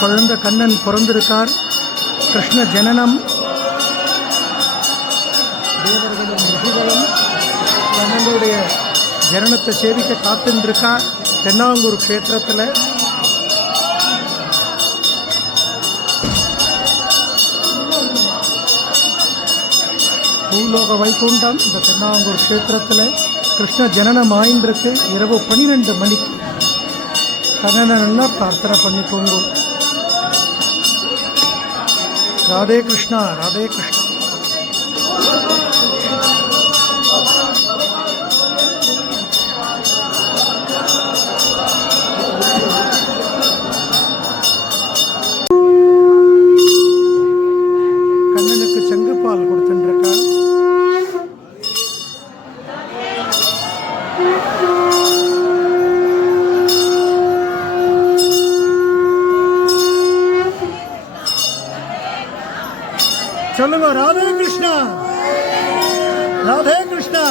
குழந்தை கண்ணன் பிறந்திருக்கார். கிருஷ்ண ஜனனம். தேவர்களும் ரிஷிகளும் கண்ணனுடைய ஜனனத்தை சேவிக்க காத்துருக்கா தென்னாங்கூர் க்ஷேத்திரத்தில். பூலோக வைகுண்டம் இந்த தென்னாங்கூர் க்ஷேத்திரத்தில் கிருஷ்ண ஜனனம் ஆயின்றிருக்கு. இரவு 12 மணிக்கு கண்ணனை நல்லா பிரார்த்தனை பண்ணிக்கோங்க. ராதே கிருஷ்ணா, ராதே கிருஷ்ணா. கண்ணனுக்கு செங்குப்பால் கொடுத்துருக்கா. சொல்லுங்க, ராதே கிருஷ்ணா, ராதே கிருஷ்ணா.